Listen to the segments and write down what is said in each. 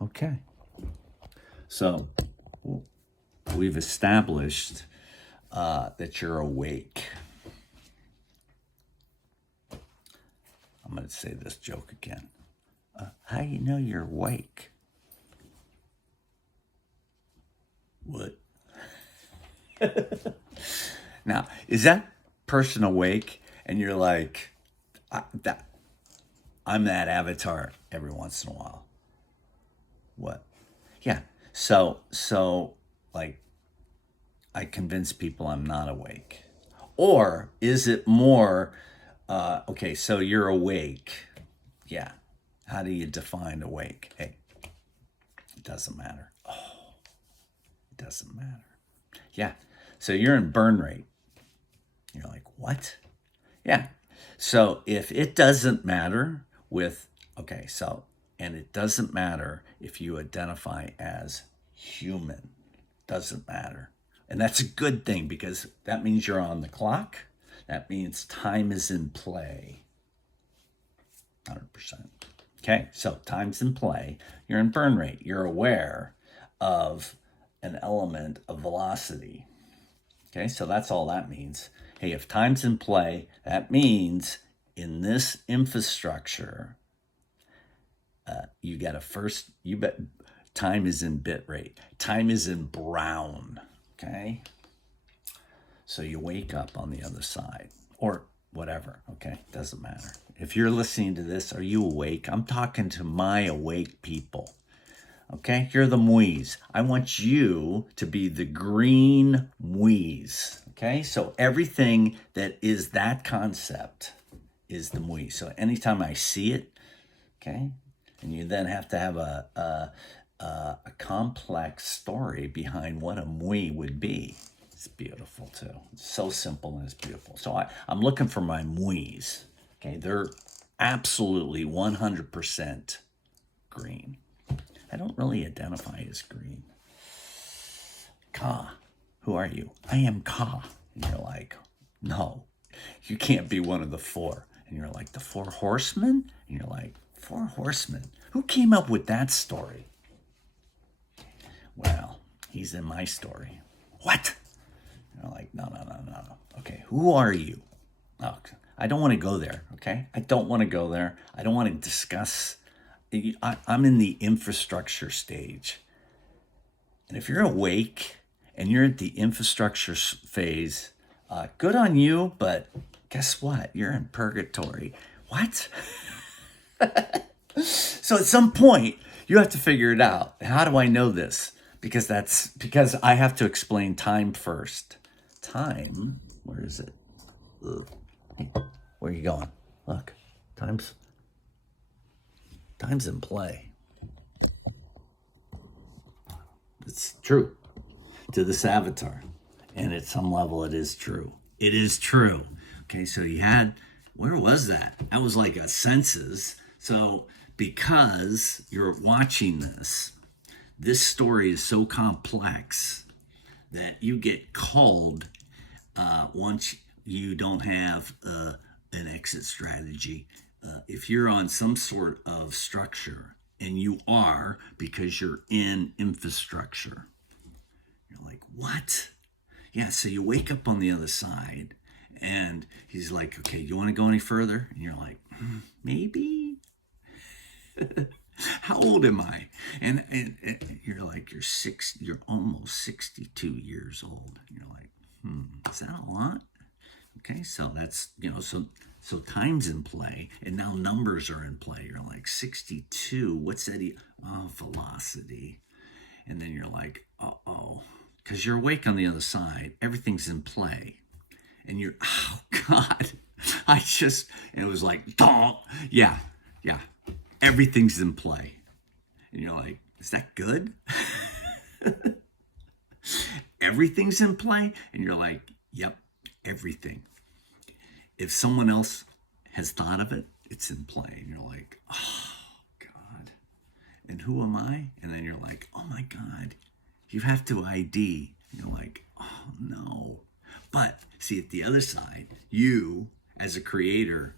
Okay. So we've established that you're awake. I'm going to say this joke again. How do you know you're awake? What? Now, is that person awake? And you're like, I'm that avatar every once in a while. What? Yeah. So, like, I convince people I'm not awake. Or is it more, okay, so you're awake. Yeah. How do you define awake? Hey, it doesn't matter. Oh, it doesn't matter. Yeah. So you're in burn rate. You're like, what? Yeah. So if it doesn't matter with, okay, so, and it doesn't matter if you identify as human, doesn't matter. And that's a good thing because that means you're on the clock. That means time is in play. 100%. Okay, so time's in play. You're in burn rate. You're aware of an element of velocity. Okay, so that's all that means. Hey, if time's in play, that means in this infrastructure, you got to first, you bet time is in bit rate. Time is in brown. Okay, so you wake up on the other side or whatever. Okay, doesn't matter. If you're listening to this, are you awake? I'm talking to my awake people. Okay, you're the muis. I want you to be the green muis. Okay, so everything that is that concept is the mui. So anytime I see it, okay, and you then have to have a complex story behind what a mui would be. It's beautiful too. It's so simple and it's beautiful. So I'm looking for my muis. Okay, they're absolutely 100% green. I don't really identify as green. Ka, who are you? I am Ka. And you're like, no, you can't be one of the four. And you're like, the four horsemen? And you're like, four horsemen? Who came up with that story? Well, he's in my story. What? And you're like, no. Okay, who are you? Oh, I don't want to go there, okay? I don't want to go there. I don't want to discuss. I'm in the infrastructure stage. And if you're awake and you're at the infrastructure phase, good on you, but guess what? You're in purgatory. What? So at some point, you have to figure it out. How do I know this? Because I have to explain time first. Time, where is it? Ugh. Where are you going? Look, time's in play. It's true to this avatar. And at some level, it is true. It is true. Okay, so you had, where was that? That was like a senses. So because you're watching this story is so complex that you get called once you don't have an exit strategy. If you're on some sort of structure, and you are because you're in infrastructure, you're like, what? Yeah, so you wake up on the other side, and he's like, okay, you want to go any further? And you're like, maybe. How old am I? And you're like, you're almost 62 years old. And you're like, is that a lot? Okay, so that's, so time's in play, and now numbers are in play. You're like 62. What's that? Velocity. And then you're like, uh-oh. Because you're awake on the other side. Everything's in play. And you're, oh, God. And it was like, donk. Yeah. Everything's in play. And you're like, is that good? Everything's in play? And you're like, yep, everything. If someone else has thought of it, it's in play. And you're like, oh, God. And who am I? And then you're like, oh, my God. You have to ID. And you're like, oh, no. But see, at the other side, you, as a creator,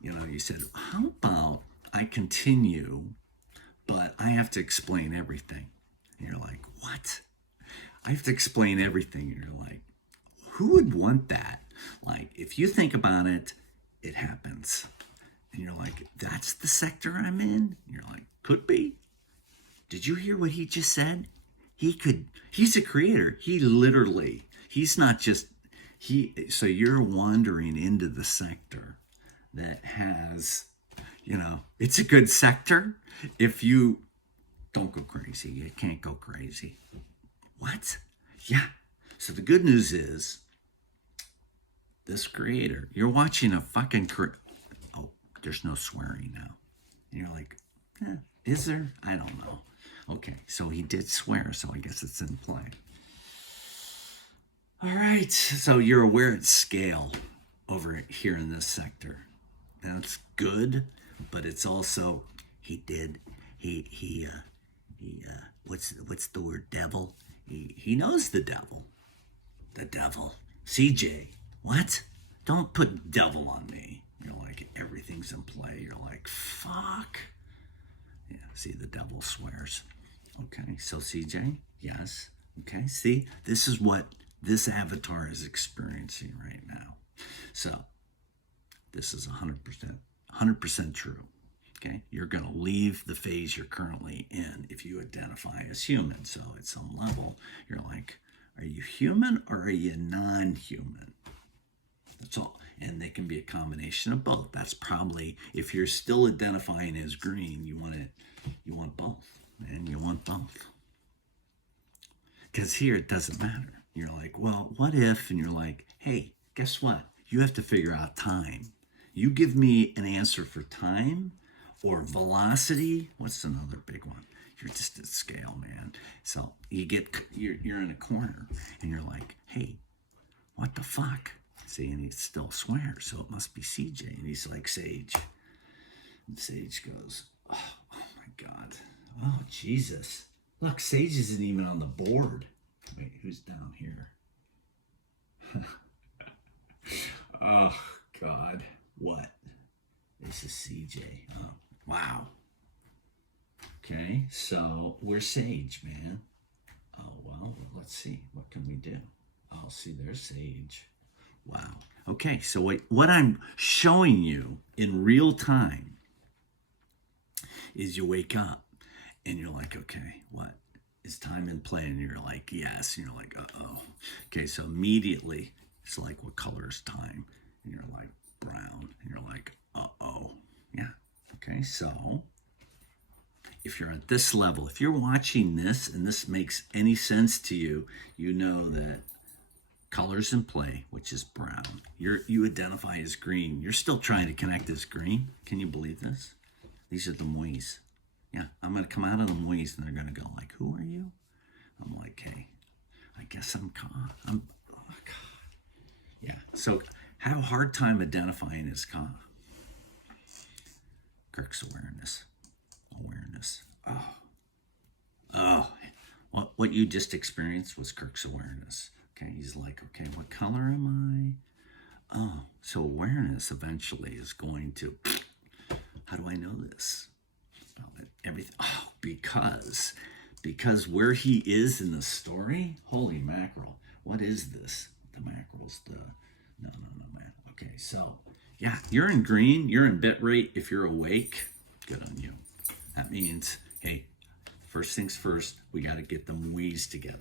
you said, how about I continue, but I have to explain everything. And you're like, what? I have to explain everything. And you're like, who would want that? Like, if you think about it, it happens. And you're like, that's the sector I'm in? And you're like, could be. Did you hear what he just said? He's a creator. He's not just, so you're wandering into the sector that has, it's a good sector. If you don't go crazy, you can't go crazy. What? Yeah. So the good news is, this creator, you're watching a fucking oh, there's no swearing now. And you're like, is there? I don't know. Okay, so he did swear, so I guess it's in play. All right, so you're aware it's scale over here in this sector. That's good, but it's also, what's the word, devil? He knows the devil. The devil. CJ, what? Don't put devil on me. You're like, everything's in play. You're like, fuck. Yeah, see, the devil swears. Okay, so CJ, yes. Okay, see, this is what this avatar is experiencing right now. So, this is 100% true. Okay, you're going to leave the phase you're currently in if you identify as human. So, at some level, you're like, are you human or are you non-human? That's all. And they can be a combination of both. That's probably, if you're still identifying as green, you want both. And you want both. Because here it doesn't matter. You're like, well, what if? And you're like, hey, guess what? You have to figure out time. You give me an answer for time or velocity. What's another big one? You're just at scale, man. So you're in a corner and you're like, hey, what the fuck? See, and he still swears, so it must be CJ. And he's like, Sage. And Sage goes, oh my God. Oh, Jesus. Look, Sage isn't even on the board. Wait, who's down here? Oh, God. What? This is CJ. Oh, wow. Okay, so we're Sage, man. Oh, well, let's see. What can we do? Oh, see, there's Sage. Wow. Okay, so what I'm showing you in real time is you wake up and you're like, okay, what? Is time in play? And you're like, yes. And you're like, uh-oh. Okay, so immediately it's like, what color is time? And you're like, brown. And you're like, uh-oh. Yeah. Okay, so if you're at this level, if you're watching this and this makes any sense to you, you know that colors in play, which is brown. You identify as green. You're still trying to connect as green. Can you believe this? These are the mois. Yeah, I'm going to come out of the mois and they're going to go like, who are you? I'm like, hey, I guess I'm Ka. Oh, God. Yeah, so have a hard time identifying as Ka. Kirk's awareness. Oh, what you just experienced was Kirk's awareness. Okay, he's like, okay, what color am I? Oh, so awareness eventually is going to, how do I know this? Everything. Oh, because where he is in the story, holy mackerel, what is this? The mackerel's no, man. Okay, so, yeah, you're in green, you're in bit rate. If you're awake, good on you. That means, hey, first things first, we got to get the mois together.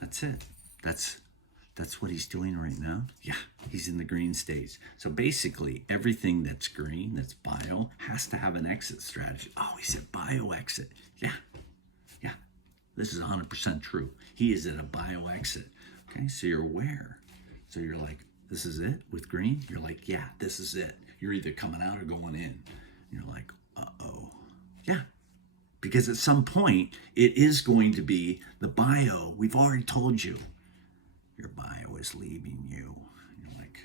That's it. That's what he's doing right now. Yeah, he's in the green stage. So basically, everything that's green, that's bio, has to have an exit strategy. Oh, he said bio exit. Yeah. This is 100% true. He is at a bio exit. Okay, so you're aware. So you're like, this is it with green? You're like, yeah, this is it. You're either coming out or going in. You're like, uh-oh. Yeah. Because at some point, it is going to be the bio. We've already told you. Your bio is leaving you. You're like,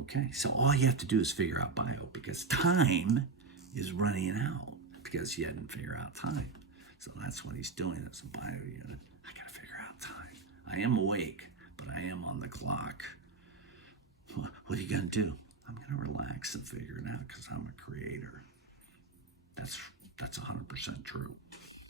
okay, so all you have to do is figure out bio because time is running out because you hadn't figured out time. So that's what he's doing. That's a bio unit. I got to figure out time. I am awake, but I am on the clock. What are you going to do? I'm going to relax and figure it out because I'm a creator. That's that's 100% true.